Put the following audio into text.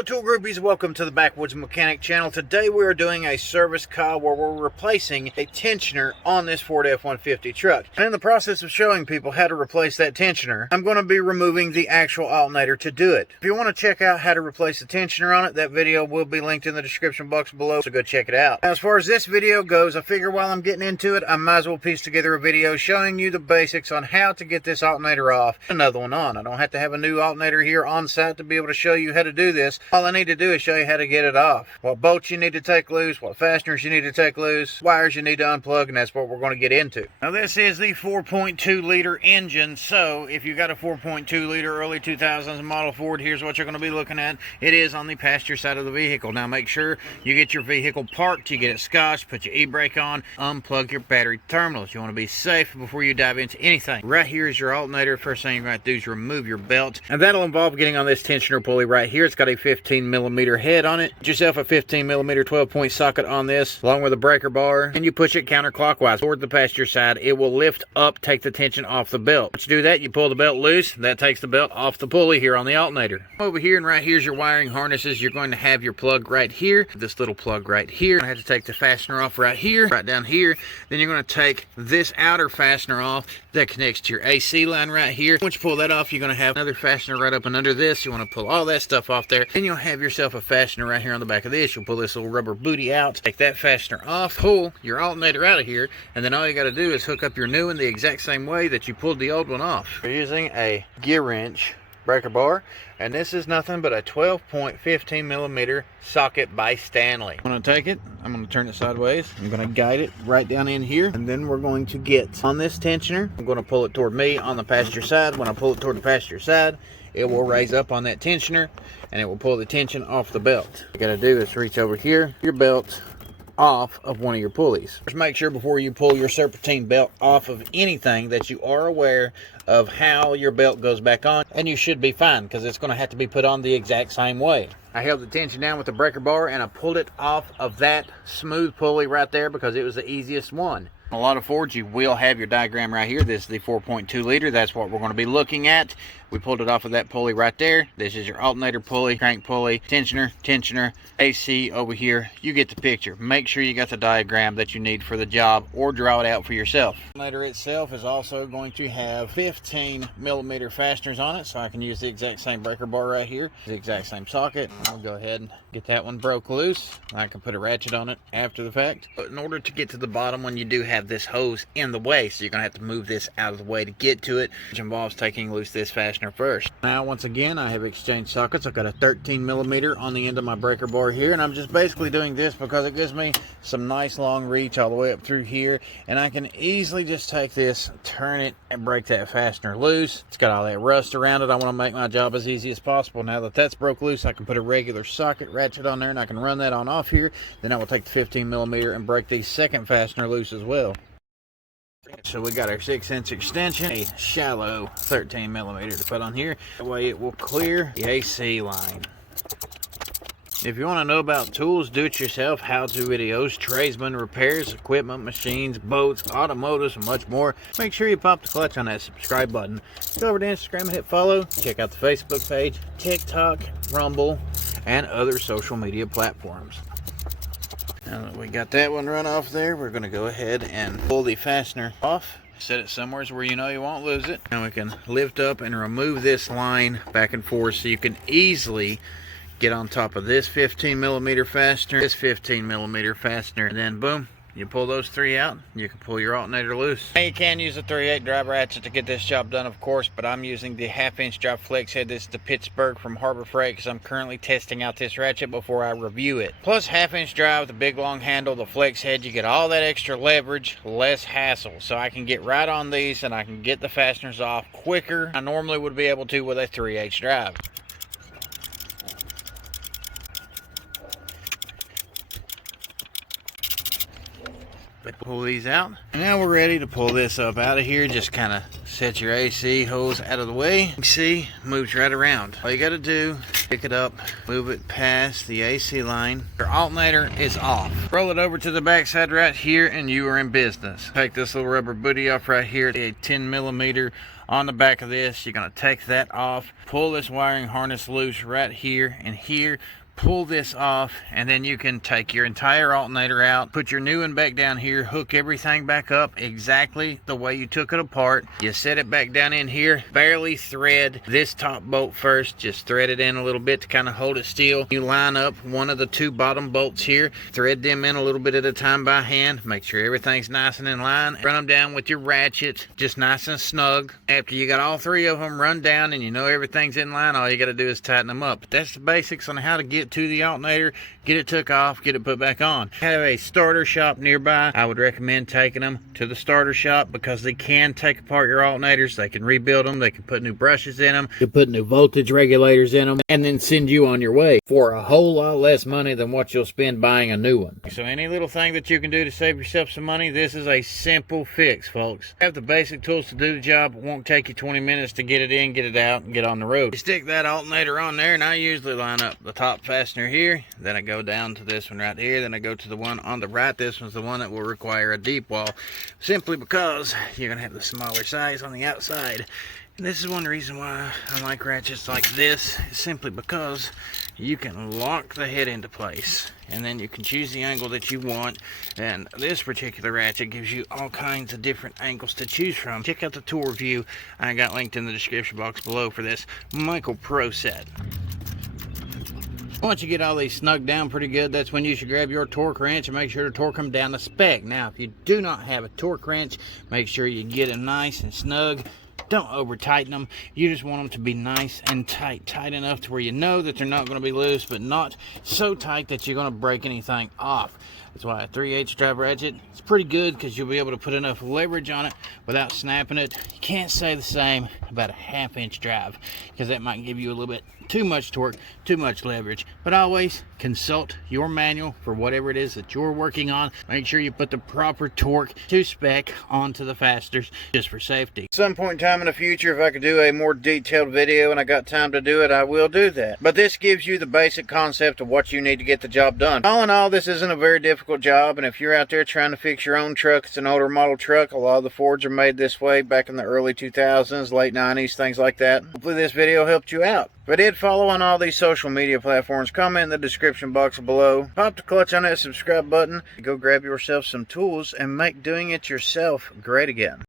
Hello tool groupies, welcome to the Backwoods Mechanic channel. Today we are doing a service call where we're replacing a tensioner on this Ford F-150 truck. And in the process of showing people how to replace that tensioner, I'm going to be removing the actual alternator to do it. If you want to check out how to replace the tensioner on it, that video will be linked in the description box below, so go check it out. Now, as far as this video goes, I figure while I'm getting into it, I might as well piece together a video showing you the basics on how to get this alternator off, another one on. I don't have to have a new alternator here on site to be able to show you how to do this. All I need to do is show you how to get it off. What bolts you need to take loose, what fasteners you need to take loose, wires you need to unplug, and that's what we're going to get into. Now this is the 4.2 liter engine, so if you got a 4.2 liter early 2000s model Ford, here's what you're going to be looking at. It is on the passenger side of the vehicle. Now make sure you get your vehicle parked, you get it scotched, put your e-brake on, unplug your battery terminals. You want to be safe before you dive into anything. Right here is your alternator. First thing you're going to do is remove your belt, and that'll involve getting on this tensioner pulley right here. It's got a 15 millimeter head on it. Get yourself a 15 millimeter 12-point socket on this, along with a breaker bar, and you push it counterclockwise toward the passenger side. It will lift up, take the tension off the belt. Once you do that, you pull the belt loose. That takes the belt off the pulley here on the alternator. Over here and right here's your wiring harnesses. You're going to have your plug right here, this little plug right here. I have to take the fastener off right here, right down here. Then you're going to take this outer fastener off that connects to your AC line right here. Once you pull that off, you're going to have another fastener right up and under this. You want to pull all that stuff off there. Then you'll have yourself a fastener right here on the back of this. You'll pull this little rubber booty out, take that fastener off, pull your alternator out of here, and then all you got to do is hook up your new one the exact same way that you pulled the old one off. We're using a gear wrench breaker bar, and this is nothing but a 12.15 millimeter socket by Stanley. I'm going to take it, I'm going to turn it sideways, I'm going to guide it right down in here, and then we're going to get on this tensioner. I'm going to pull it toward me on the passenger side. When I pull it toward the passenger side, it will raise up on that tensioner and it will pull the tension off the belt. What you got to do is reach over here, your belt off of one of your pulleys. Just make sure before you pull your serpentine belt off of anything that you are aware of how your belt goes back on, and you should be fine because it's going to have to be put on the exact same way. I held the tension down with the breaker bar and I pulled it off of that smooth pulley right there because it was the easiest one. A lot of Fords, you will have your diagram right here. This is the 4.2 liter. That's what we're going to be looking at. We pulled it off of that pulley right there. This is your alternator pulley, crank pulley, tensioner, AC over here. You get the picture. Make sure you got the diagram that you need for the job, or draw it out for yourself. The alternator itself is also going to have 15 millimeter fasteners on it, so I can use the exact same breaker bar right here, the exact same socket. I'll go ahead and get that one broke loose. I can put a ratchet on it after the fact. But in order to get to the bottom one, you do have this hose in the way, so you're going to have to move this out of the way to get to it, which involves taking loose this fastener first. Now once again, I have exchanged sockets. I've got a 13 millimeter on the end of my breaker bar here, and I'm just basically doing this because it gives me some nice long reach all the way up through here, and I can easily just take this, turn it, and break that fastener loose. It's got all that rust around it. I want to make my job as easy as possible. Now that that's broke loose, I can put a regular socket ratchet on there, and I can run that on off here. Then I will take the 15 millimeter and break the second fastener loose as well. So we got our 6-inch extension, a shallow 13 millimeter to put on here. That way it will clear the AC line. If you want to know about tools, do-it-yourself, how-to videos, tradesman repairs, equipment, machines, boats, automotives, and much more, make sure you pop the clutch on that subscribe button. Go over to Instagram and hit follow. Check out the Facebook page, TikTok, Rumble, and other social media platforms. Now that we got that one run off there, we're going to go ahead and pull the fastener off. Set it somewhere where you know you won't lose it. Now we can lift up and remove this line back and forth so you can easily get on top of this 15 millimeter fastener, this 15 millimeter fastener, and then boom, you pull those three out, you can pull your alternator loose. Now you can use a 3/8 drive ratchet to get this job done, of course, but I'm using the 1/2-inch drive flex head. This is the Pittsburgh from Harbor Freight because I'm currently testing out this ratchet before I review it. Plus 1/2-inch drive, the big long handle, the flex head, you get all that extra leverage, less hassle. So I can get right on these and I can get the fasteners off quicker I normally would be able to with a 3/8 drive. Pull these out. And now we're ready to pull this up out of here. Just kind of set your AC hose out of the way. You can see, moves right around. All you got to do, pick it up, move it past the AC line. Your alternator is off. Roll it over to the back side right here and you are in business. Take this little rubber booty off right here, a 10 millimeter on the back of this. You're going to take that off, pull this wiring harness loose right here and here, pull this off, and then you can take your entire alternator out, put your new one back down here, hook everything back up exactly the way you took it apart. You set it back down in here, barely thread this top bolt first, just thread it in a little bit to kind of hold it still. You line up one of the two bottom bolts here, thread them in a little bit at a time by hand, make sure everything's nice and in line. Run them down with your ratchet, just nice and snug. After you got all three of them run down and you know everything's in line, all you got to do is tighten them up. But that's the basics on how to get to the alternator, get it took off, get it put back on. Have a starter shop nearby. I would recommend taking them to the starter shop because they can take apart your alternators, they can rebuild them, they can put new brushes in them, they can put new voltage regulators in them, and then send you on your way for a whole lot less money than what you'll spend buying a new one. So any little thing that you can do to save yourself some money, this is a simple fix, folks. Have the basic tools to do the job. It won't take you 20 minutes to get it in, get it out, and get on the road. You stick that alternator on there, and I usually line up the top fastener here, then I go down to this one right here, then I go to the one on the right. This one's the one that will require a deep wall, simply because you're gonna have the smaller size on the outside. And this is one reason why I like ratchets like this, is simply because you can lock the head into place and then you can choose the angle that you want. And this particular ratchet gives you all kinds of different angles to choose from. Check out the tool review I got linked in the description box below for this Michael Pro set. Once you get all these snugged down pretty good, that's when you should grab your torque wrench and make sure to torque them down to spec. Now, if you do not have a torque wrench, make sure you get them nice and snug. Don't over tighten them. You just want them to be nice and tight enough to where you know that they're not going to be loose, but not so tight that you're going to break anything off. That's why a 3/8 drive ratchet is pretty good, because you'll be able to put enough leverage on it without snapping it. You can't say the same about a 1/2 inch drive, because that might give you a little bit too much torque, too much leverage. But always consult your manual for whatever it is that you're working on. Make sure you put the proper torque to spec onto the fasteners, just for safety. At some point in time in the future, if I could do a more detailed video and I got time to do it, I will do that. But this gives you the basic concept of what you need to get the job done. All in all, this isn't a very difficult job, and if you're out there trying to fix your own truck, it's an older model truck. A lot of the Fords are made this way back in the early 2000s, late 90s, things like that. Hopefully this video helped you out. If I did, follow on all these social media platforms, comment in the description box below, pop the clutch on that subscribe button, go grab yourself some tools and make doing it yourself great again.